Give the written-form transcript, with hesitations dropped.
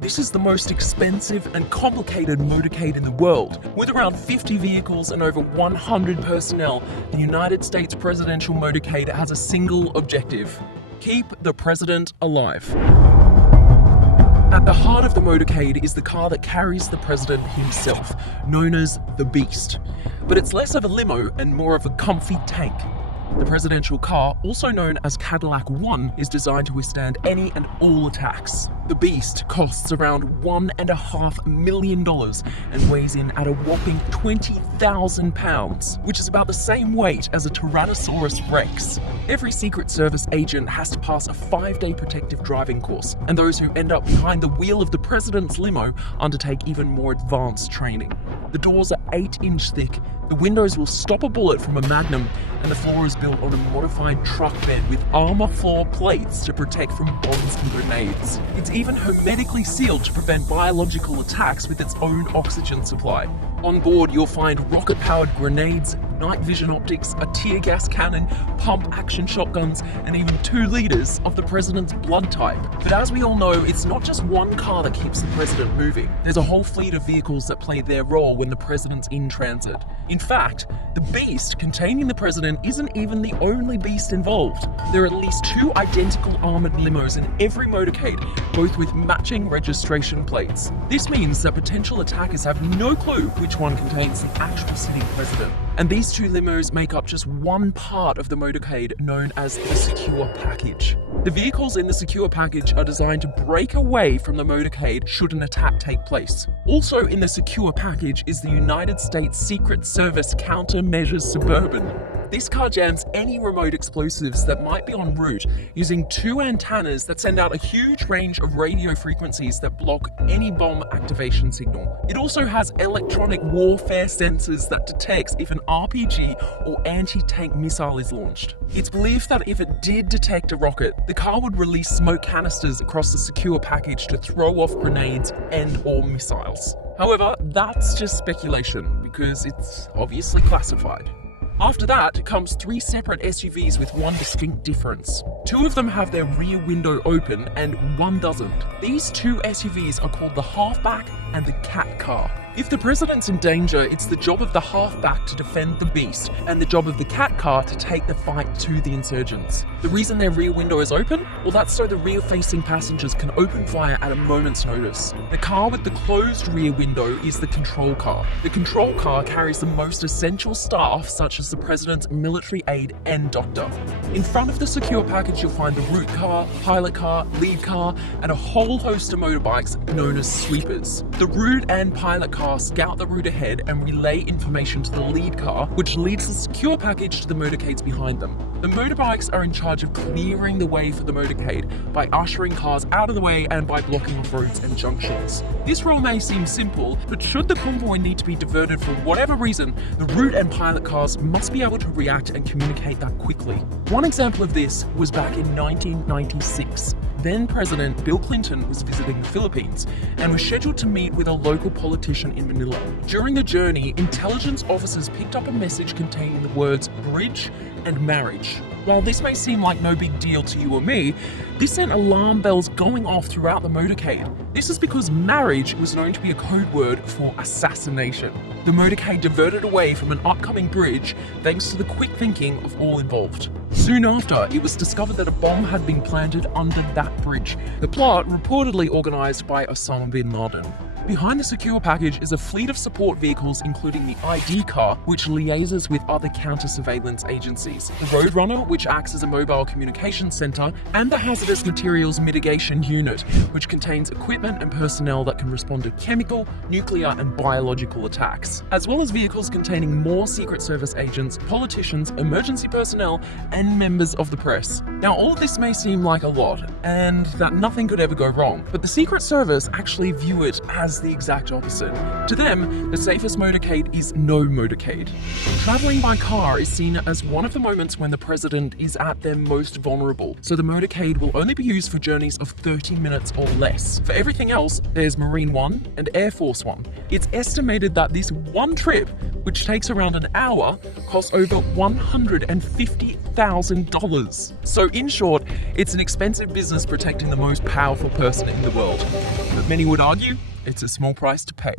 This is the most expensive and complicated motorcade in the world. With around 50 vehicles and over 100 personnel, the United States presidential motorcade has a single objective: keep the president alive. At the heart of the motorcade is the car that carries the president himself, known as the Beast. But it's less of a limo and more of a comfy tank. The presidential car, also known as Cadillac One, is designed to withstand any and all attacks. The Beast costs around $1.5 million and weighs in at a whopping 20,000 pounds, which is about the same weight as a Tyrannosaurus Rex. Every Secret Service agent has to pass a 5-day protective driving course, and those who end up behind the wheel of the president's limo undertake even more advanced training. The doors are 8-inch thick, the windows will stop a bullet from a Magnum, and the floor is built on a modified truck bed with armor floor plates to protect from bombs and grenades. It's even hermetically sealed to prevent biological attacks with its own oxygen supply. On board, you'll find rocket-powered grenades, night vision optics, a tear gas cannon, pump-action shotguns, and even 2 liters of the president's blood type. But as we all know, it's not just one car that keeps the president moving. There's a whole fleet of vehicles that play their role when the president's in transit. In fact, the Beast containing the president isn't even the only beast involved. There are at least 2 identical armored limos in every motorcade, both with matching registration plates. This means that potential attackers have no clue which one contains the actual sitting president. And these 2 limos make up just one part of the motorcade known as the secure package. The vehicles in the secure package are designed to break away from the motorcade should an attack take place. Also in the secure package is the United States Secret Service Countermeasures Suburban. This car jams any remote explosives that might be en route using 2 antennas that send out a huge range of radio frequencies that block any bomb activation signal. It also has electronic warfare sensors that detects if an RPG or anti-tank missile is launched. It's believed that if it did detect a rocket, the car would release smoke canisters across the secure package to throw off grenades and/or missiles. However, that's just speculation because it's obviously classified. After that comes 3 separate SUVs with one distinct difference. 2 of them have their rear window open and 1 doesn't. These 2 SUVs are called the Halfback and the Cat Car. If the president's in danger, it's the job of the Halfback to defend the Beast and the job of the Cat Car to take the fight to the insurgents. The reason their rear window is open? Well, that's so the rear-facing passengers can open fire at a moment's notice. The car with the closed rear window is the control car. The control car carries the most essential staff, such as the president's military aide and doctor. In front of the secure package, you'll find the route car, pilot car, lead car, and a whole host of motorbikes known as sweepers. The route and pilot car scout the route ahead and relay information to the lead car, which leads the secure package to the motorcades behind them. The motorbikes are in charge of clearing the way for the motorcade by ushering cars out of the way and by blocking off roads and junctions. This role may seem simple, but should the convoy need to be diverted for whatever reason, the route and pilot cars must be able to react and communicate that quickly. One example of this was back in 1996. Then President Bill Clinton was visiting the Philippines and was scheduled to meet with a local politician in Manila. During the journey, intelligence officers picked up a message containing the words bridge and marriage. While this may seem like no big deal to you or me, this sent alarm bells going off throughout the motorcade. This is because marriage was known to be a code word for assassination. The motorcade diverted away from an upcoming bridge thanks to the quick thinking of all involved. Soon after, it was discovered that a bomb had been planted under that bridge, the plot reportedly organized by Osama bin Laden. Behind the secure package is a fleet of support vehicles including the ID car, which liaises with other counter-surveillance agencies, the Roadrunner, which acts as a mobile communications center, and the Hazardous Materials Mitigation Unit, which contains equipment and personnel that can respond to chemical, nuclear, and biological attacks, as well as vehicles containing more Secret Service agents, politicians, emergency personnel, and members of the press. Now, all of this may seem like a lot, and that nothing could ever go wrong, but the Secret Service actually view it as the exact opposite. To them, the safest motorcade is no motorcade. Traveling by car is seen as one of the moments when the president is at their most vulnerable, so the motorcade will only be used for journeys of 30 minutes or less. For everything everything else, there's Marine One and Air Force One. It's estimated that this one trip, which takes around an hour, costs over $150,000. So in short, it's an expensive business protecting the most powerful person in the world. But many would argue it's a small price to pay.